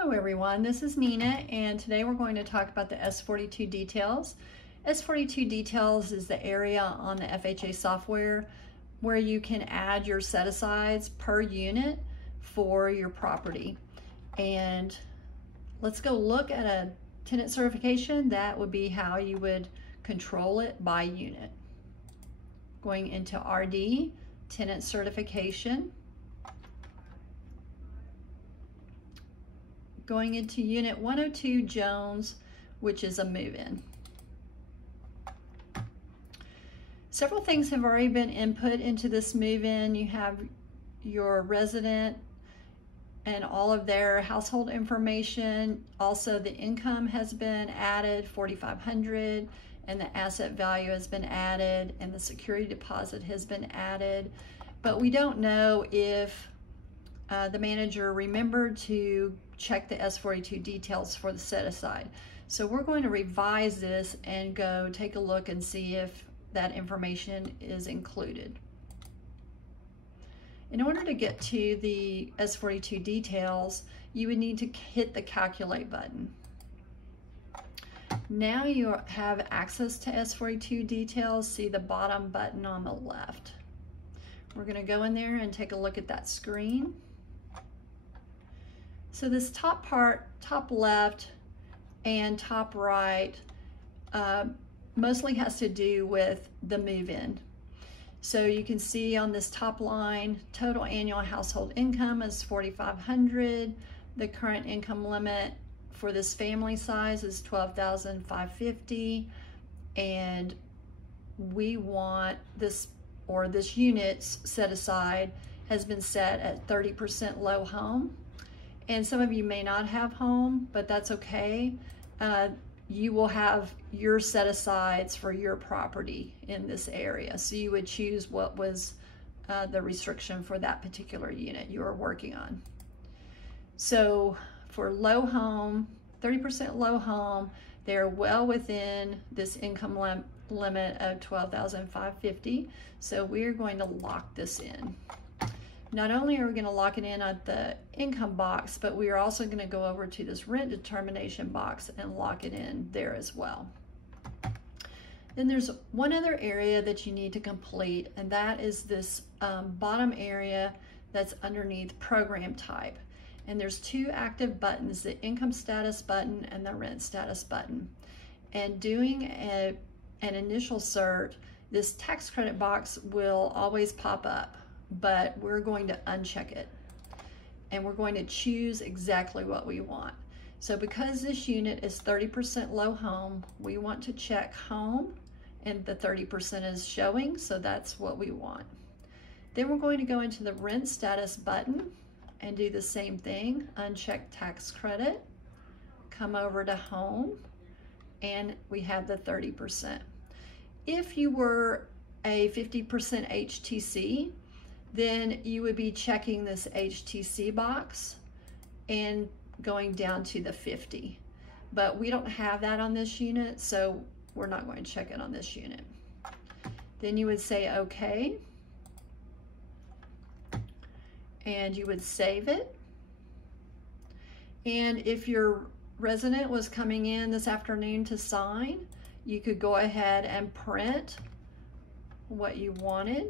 Hello everyone, this is Nina, and today we're going to talk about the S42 Details. S42 Details is the area on the FHA software where you can add your set-asides per unit for your property. And let's go look at a tenant certification. That would be how you would control it by unit. Going into RD, tenant certification. Going into Unit 102 Jones, which is a move-in. Several things have already been input into this move-in. You have your resident and all of their household information. Also, the income has been added, $4,500, and the asset value has been added, and the security deposit has been added. But we don't know if the manager remembered to check the S42 details for the set-aside. So we're going to revise this and go take a look and see if that information is included. In order to get to the S42 details, you would need to hit the calculate button. Now you have access to S42 details. See the bottom button on the left. We're going to go in there and take a look at that screen. So this top part, top left and top right, mostly has to do with the move-in. So you can see on this top line, total annual household income is $4,500. The current income limit for this family size is $12,550, and we want this, or this unit's set aside has been set at 30% low home. And some of you may not have home, but that's okay. You will have your set-asides for your property in this area. So you would choose what was the restriction for that particular unit you are working on. So for low home, 30% low home, they're well within this income limit of $12,550. So we're going to lock this in. Not only are we going to lock it in at the income box, but we are also going to go over to this rent determination box and lock it in there as well. Then there's one other area that you need to complete, and that is this bottom area that's underneath program type. And there's two active buttons, the income status button and the rent status button. And doing an initial cert, this tax credit box will always pop up, but we're going to uncheck it and we're going to choose exactly what we want. So because this unit is 30% low home, we want to check home, and the 30% is showing, so that's what we want. Then we're going to go into the rent status button and do the same thing, uncheck tax credit, come over to home, and we have the 30%. If you were a 50% HTC, then you would be checking this HTC box and going down to the 50. But we don't have that on this unit, so we're not going to check it on this unit. Then you would say okay, and you would save it. And if your resident was coming in this afternoon to sign, you could go ahead and print what you wanted.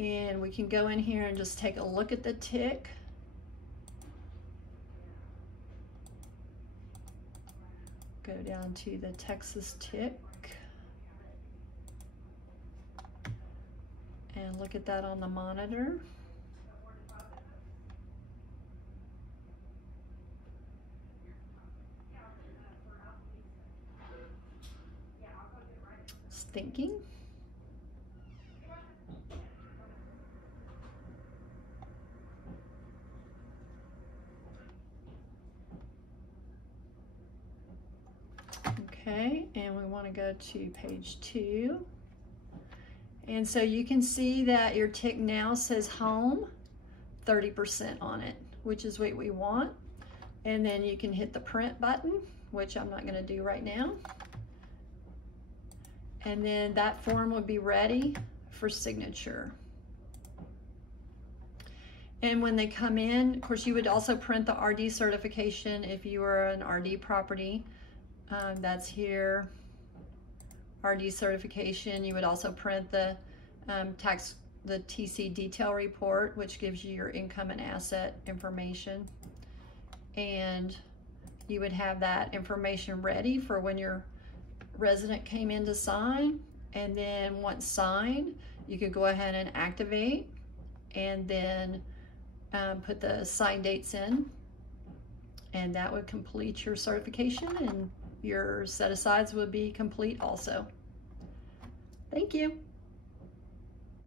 And we can go in here and just take a look at the TIC. Go down to the Texas TIC and look at that on the monitor. It's thinking. Okay, and we want to go to page 2. And so you can see that your TIC now says home, 30% on it, which is what we want. And then you can hit the print button, which I'm not going to do right now. And then that form would be ready for signature. And when they come in, of course, you would also print the RD certification if you were an RD property. That's here, RD certification. You would also print the TC detail report, which gives you your income and asset information. And you would have that information ready for when your resident came in to sign. And then once signed, you could go ahead and activate and then put the sign dates in, and that would complete your certification, and your set-asides would be complete also. Thank you.